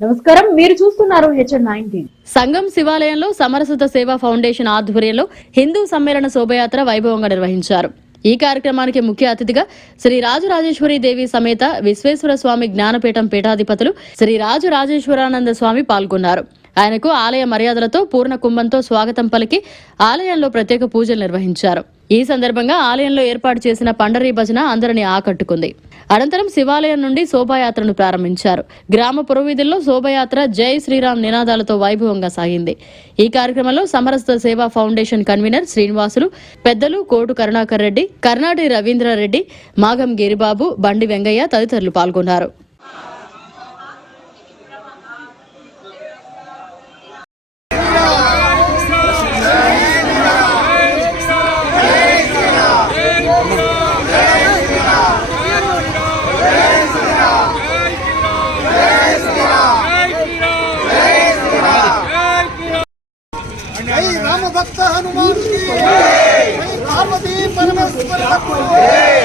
నమస్కారం, మీరు చూస్తున్నారు HN19. సంఘం శివాలయంలో సమరసత సేవా ఫౌండేషన్ ఆధ్వర్యంలో హిందూ సమ్మేళన శోభయాత్ర వైభవంగా నిర్వహించారు. ఈ కార్యక్రమానికి ముఖ్య అతిథిగా శ్రీ రాజరాజేశ్వరి దేవి సమేత విశ్వేశ్వర స్వామి జ్ఞానపీఠం పీఠాధిపతులు శ్రీ రాజరాజేశ్వరానంద స్వామి పాల్గొన్నారు. ఆయనకు ఆలయ మర్యాదలతో పూర్ణ కుంభంతో స్వాగతం పలికి ఆలయంలో ప్రత్యేక పూజలు నిర్వహించారు. ఈ సందర్భంగా ఆలయంలో ఏర్పాటు చేసిన పండరీ భజన అందరినీ ఆకట్టుకుంది. అనంతరం శివాలయం నుండి శోభాయాత్రను ప్రారంభించారు. గ్రామ పురవీధుల్లో శోభయాత్ర జై శ్రీరామ్ నినాదాలతో వైభవంగా సాగింది. ఈ కార్యక్రమంలో సమరసత సేవా ఫౌండేషన్ కన్వీనర్ శ్రీనివాసులు, పెద్దలు కోటు కరుణాకర్ రెడ్డి, కర్ణాటి రవీంద్రారెడ్డి, మాగం గిరిబాబు, బండి వెంగయ్య తదితరులు పాల్గొన్నారు. भक्त हनुमान की जय, पार्वती परमेश्वर की जय,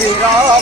श्री राम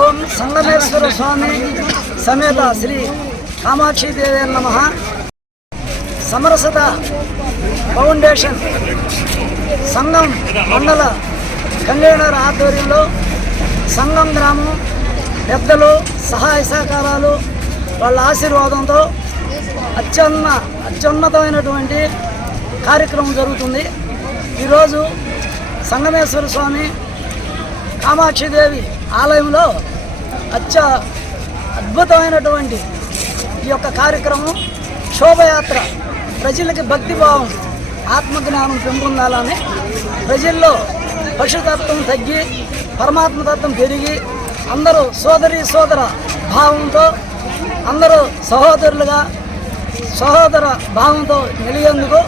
ఓం సంగమేశ్వర స్వామి సమేత శ్రీ కామాక్షి దేవి నమః. సమరసత ఫౌండేషన్ సంఘం మండల కన్వీనర్ ఆధ్వర్యంలో సంఘం గ్రామం పెద్దలు సహాయ సహకారాలు వాళ్ళ ఆశీర్వాదంతో అత్యున్నతమైనటువంటి కార్యక్రమం జరుగుతుంది. ఈరోజు సంగమేశ్వర స్వామి కామాక్షిదేవి ఆలయంలో అద్భుతమైనటువంటి ఈ యొక్క కార్యక్రమం శోభయాత్ర ప్రజలకి భక్తిభావం ఆత్మజ్ఞానం పెంపొందాలని, ప్రజల్లో పశుతత్వం తగ్గి పరమాత్మతత్వం పెరిగి అందరూ సోదర భావంతో అందరూ సహోదర భావంతో నిలియేందుకు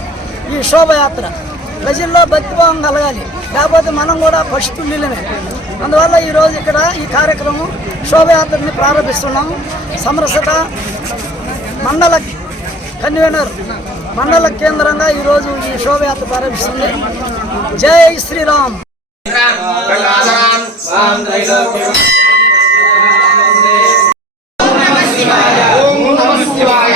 ఈ శోభయాత్ర ప్రజల్లో భక్తిభావం కలగాలి. లేకపోతే మనం కూడా పశుతుల్యులమే. అందువల్ల ఈరోజు ఇక్కడ ఈ కార్యక్రమం శోభయాత్రని ప్రారంభిస్తున్నాము. సమరసత మండల కన్వీనర్ మండల కేంద్రంగా ఈరోజు ఈ శోభయాత్ర ప్రారంభిస్తుంది. జై శ్రీరామ్. ఓం నమః శివాయ.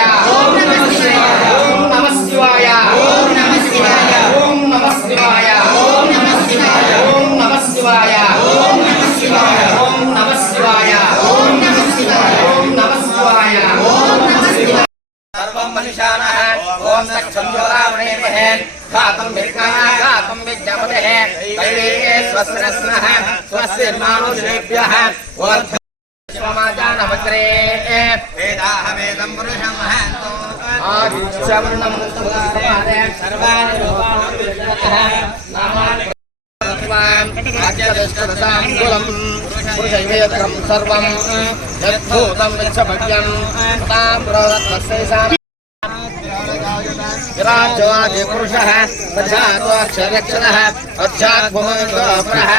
ईशानः ओम दक्षिणोरावणेमहे घातं विद्मः घातं विद्महे दैवे स्वस्तिनः स्वस्तिर्मानुषेभ्यः वर्धमाजानवक्रे वेदाहमेदं पुरुषं महन्तो आदित्यवर्णं समादे सर्वाणि रूपाणि नामानि राज्यदशरसाङ्कुलं पुरुषैवेत्रं सर्वं यद्भूतं विच्छभव्यं तां प्रदत्तस्यैषां विराजोऽधि पुरुषः प्रजातोऽक्षरक्षणः अध्यात्ममन्तोऽपरः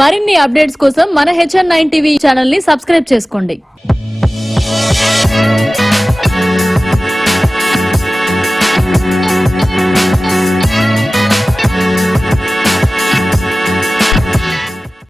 మరిన్ని అప్డేట్స్ కోసం మన HN9 టీవీ ఛానల్ ని సబ్స్క్రైబ్ చేసుకోండి.